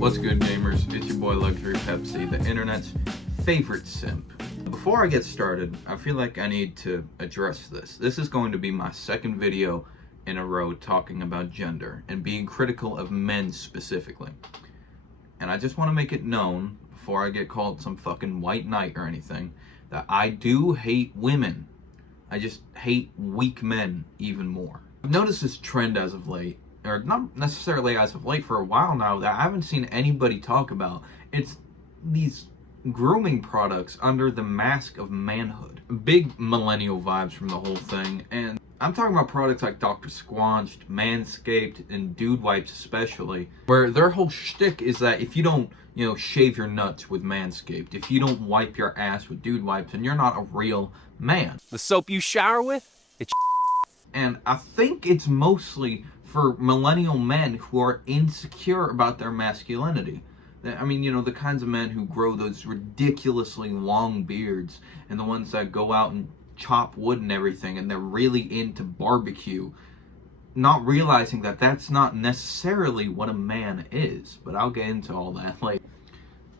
What's good, gamers? It's your boy Luxury Pepsi, the internet's favorite simp. Before I get started, I feel like I need to address this. This is going to be my second video in a row talking about gender and being critical of men specifically. And I just want to make it known, before I get called some fucking white knight or anything, that I do hate women. I just hate weak men even more. I've noticed this trend as of late, or not necessarily as of late, for a while now, that I haven't seen anybody talk about. It's these grooming products under the mask of manhood. Big millennial vibes from the whole thing, and I'm talking about products like Dr. Squanched, Manscaped, and Dude Wipes especially, where their whole shtick is that if you don't, shave your nuts with Manscaped, if you don't wipe your ass with Dude Wipes, then you're not a real man. The soap you shower with? It's And I think it's mostly for millennial men who are insecure about their masculinity. I mean, the kinds of men who grow those ridiculously long beards, and the ones that go out and chop wood and everything, and they're really into barbecue, not realizing that that's not necessarily what a man is. But I'll get into all that later.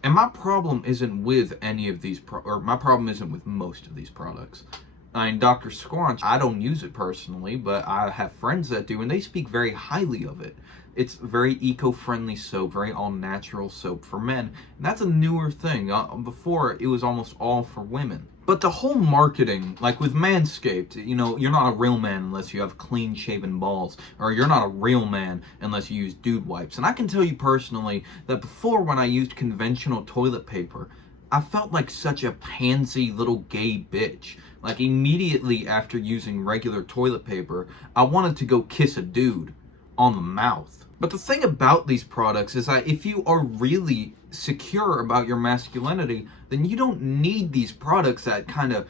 And my problem isn't with any of these, my problem isn't with most of these products. I mean, Dr. Squanch, I don't use it personally, but I have friends that do, and they speak very highly of it. It's very eco-friendly soap, very all-natural soap for men. And that's a newer thing. Before, it was almost all for women. But the whole marketing, like with Manscaped, you're not a real man unless you have clean-shaven balls, or you're not a real man unless you use Dude Wipes. And I can tell you personally that before, when I used conventional toilet paper, I felt like such a pansy little gay bitch. Like, immediately after using regular toilet paper, I wanted to go kiss a dude on the mouth. But the thing about these products is that if you are really secure about your masculinity, then you don't need these products that kind of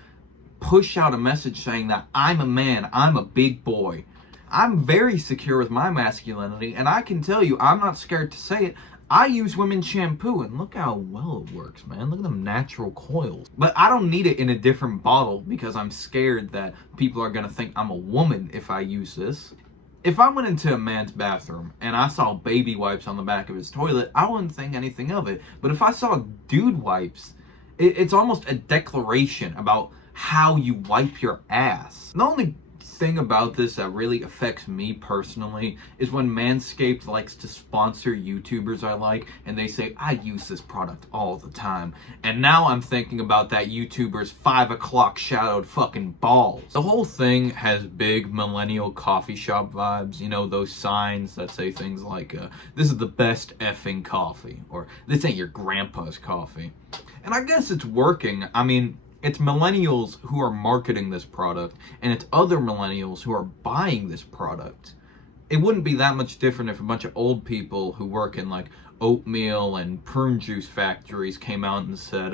push out a message saying that I'm a man, I'm a big boy. I'm very secure with my masculinity, and I can tell you, I'm not scared to say it, I use women's shampoo, and look how well it works, man. Look at them natural coils. But I don't need it in a different bottle because I'm scared that people are going to think I'm a woman if I use this. If I went into a man's bathroom and I saw baby wipes on the back of his toilet, I wouldn't think anything of it. But if I saw Dude Wipes, it's almost a declaration about how you wipe your ass. The only thing about this that really affects me personally is when Manscaped likes to sponsor YouTubers I like, and they say, I use this product all the time. And now I'm thinking about that YouTuber's 5 o'clock shadowed fucking balls. The whole thing has big millennial coffee shop vibes, those signs that say things like, this is the best effing coffee, or this ain't your grandpa's coffee. And I guess it's working. I mean, it's millennials who are marketing this product, and it's other millennials who are buying this product. It wouldn't be that much different if a bunch of old people who work in like oatmeal and prune juice factories came out and said,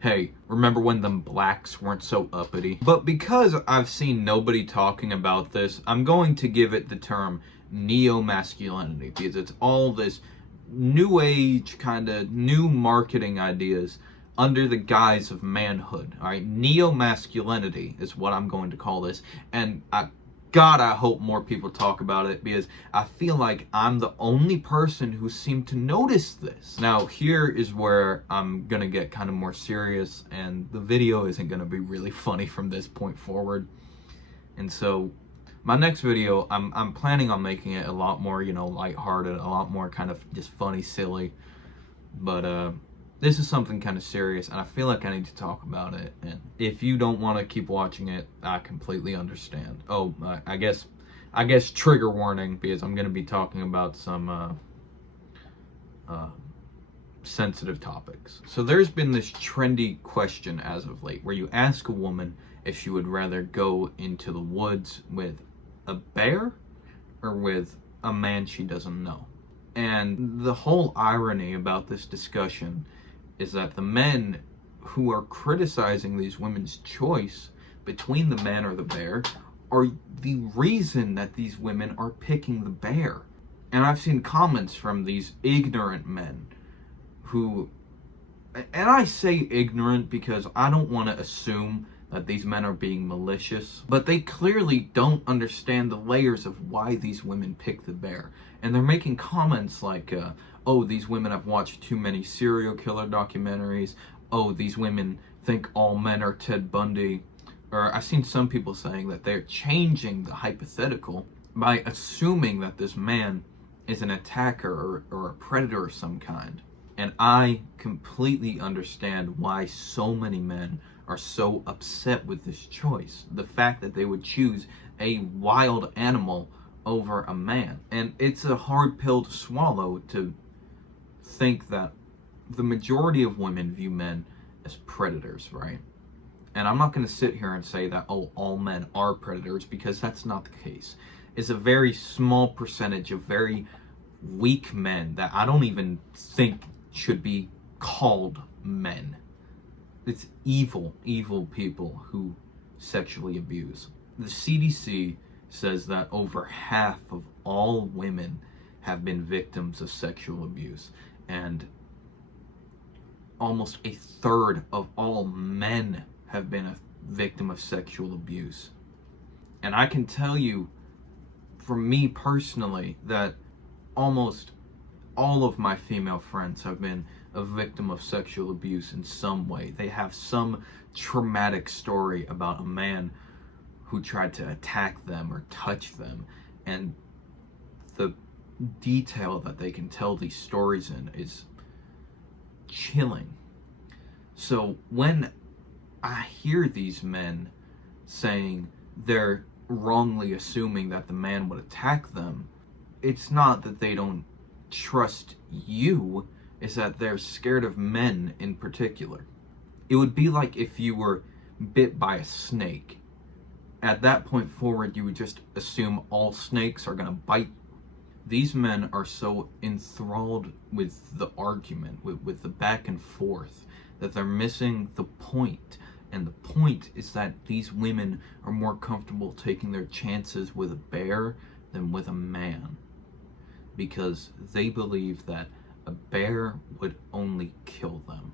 hey, remember when them blacks weren't so uppity? But because I've seen nobody talking about this, I'm going to give it the term neo-masculinity, because it's all this new age kind of new marketing ideas under the guise of manhood. All right, neo-masculinity is what I'm going to call this, and I hope more people talk about it, because I feel like I'm the only person who seemed to notice this. Now, here is where I'm gonna get kind of more serious, and the video isn't gonna be really funny from this point forward. And so, my next video, I'm planning on making it a lot more, lighthearted, a lot more kind of just funny, silly, but this is something kind of serious, and I feel like I need to talk about it. And if you don't want to keep watching it, I completely understand. Oh, I guess trigger warning, because I'm going to be talking about some sensitive topics. So there's been this trendy question as of late, where you ask a woman if she would rather go into the woods with a bear or with a man she doesn't know. And the whole irony about this discussion is that the men who are criticizing these women's choice between the man or the bear are the reason that these women are picking the bear. And I've seen comments from these ignorant men who, and I say ignorant because I don't want to assume that these men are being malicious, but they clearly don't understand the layers of why these women pick the bear. And they're making comments like, oh, these women have watched too many serial killer documentaries. Oh, these women think all men are Ted Bundy. Or I've seen some people saying that they're changing the hypothetical by assuming that this man is an attacker or a predator of some kind. And I completely understand why so many men are so upset with this choice. The fact that they would choose a wild animal over a man. And it's a hard pill to swallow to think that the majority of women view men as predators, right? And I'm not going to sit here and say that, oh, all men are predators, because that's not the case. It's a very small percentage of very weak men that I don't even think should be called men. It's evil, evil people who sexually abuse. The CDC says that over half of all women have been victims of sexual abuse, and almost a third of all men have been a victim of sexual abuse. And I can tell you, for me personally, that almost all of my female friends have been a victim of sexual abuse in some way. They have some traumatic story about a man who tried to attack them or touch them, and the detail that they can tell these stories in is chilling. So when I hear these men saying they're wrongly assuming that the man would attack them, it's not that they don't trust you, it's that they're scared of men in particular. It would be like if you were bit by a snake. At that point forward, you would just assume all snakes are gonna bite. These men are so enthralled with the argument, with the back and forth, that they're missing the point. And the point is that these women are more comfortable taking their chances with a bear than with a man, because they believe that a bear would only kill them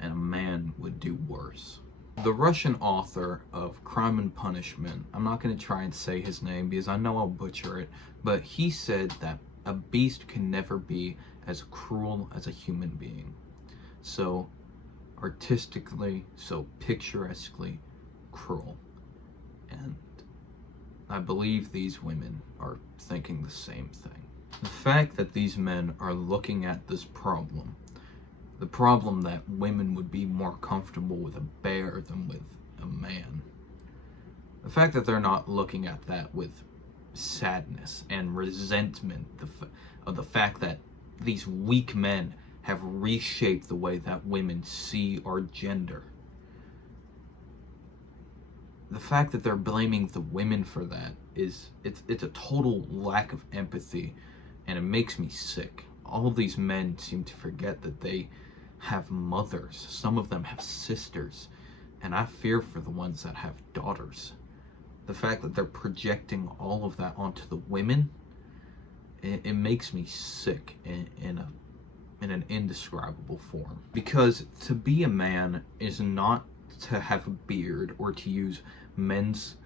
and a man would do worse. The Russian author of Crime and Punishment, I'm not going to try and say his name because I know I'll butcher it, but he said that a beast can never be as cruel as a human being. So artistically, so picturesquely cruel. And I believe these women are thinking the same thing. The fact that these men are looking at this problem, the problem that women would be more comfortable with a bear than with a man, the fact that they're not looking at that with sadness and resentment of the fact that these weak men have reshaped the way that women see our gender. The fact that they're blaming the women for that it's a total lack of empathy, and it makes me sick. All these men seem to forget that they have mothers. Some of them have sisters, and I fear for the ones that have daughters. The fact that they're projecting all of that onto the women, it makes me sick in an indescribable form. Because to be a man is not to have a beard or to use men's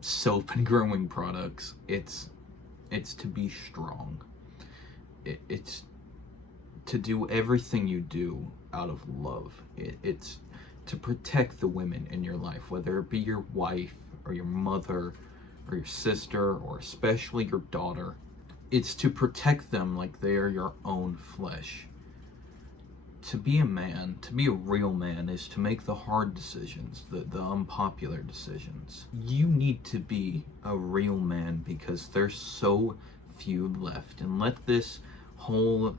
soap and grooming products. It's to be strong. It's to do everything you do out of love. It's to protect the women in your life, whether it be your wife or your mother or your sister or especially your daughter. It's to protect them like they are your own flesh. To be a man, to be a real man, is to make the hard decisions, the unpopular decisions. You need to be a real man because there's so few left. And let this whole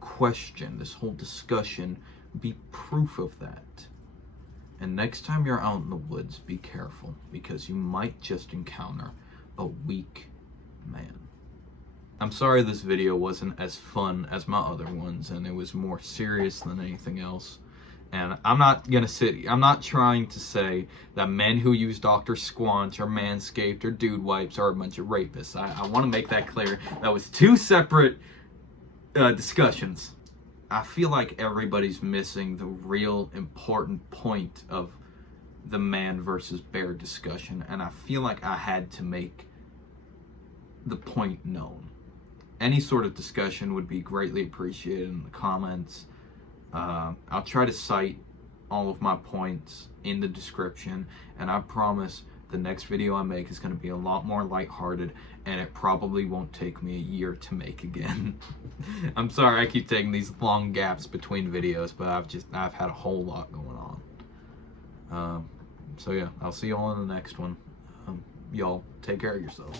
question, this whole discussion be proof of that. And next time you're out in the woods, be careful, because you might just encounter a weak man. I'm sorry this video wasn't as fun as my other ones, and it was more serious than anything else. And I'm not trying to say that men who use Dr. Squanch or Manscaped or Dude Wipes are a bunch of rapists. I want to make that clear. That was two separate discussions. I feel like everybody's missing the real important point of the man versus bear discussion, and I feel like I had to make the point known. Any sort of discussion would be greatly appreciated in the comments. I'll try to cite all of my points in the description, and I promise the next video I make is going to be a lot more lighthearted, and it probably won't take me a year to make again. I'm sorry I keep taking these long gaps between videos, but I've had a whole lot going on. So yeah, I'll see y'all in the next one. Y'all take care of yourself.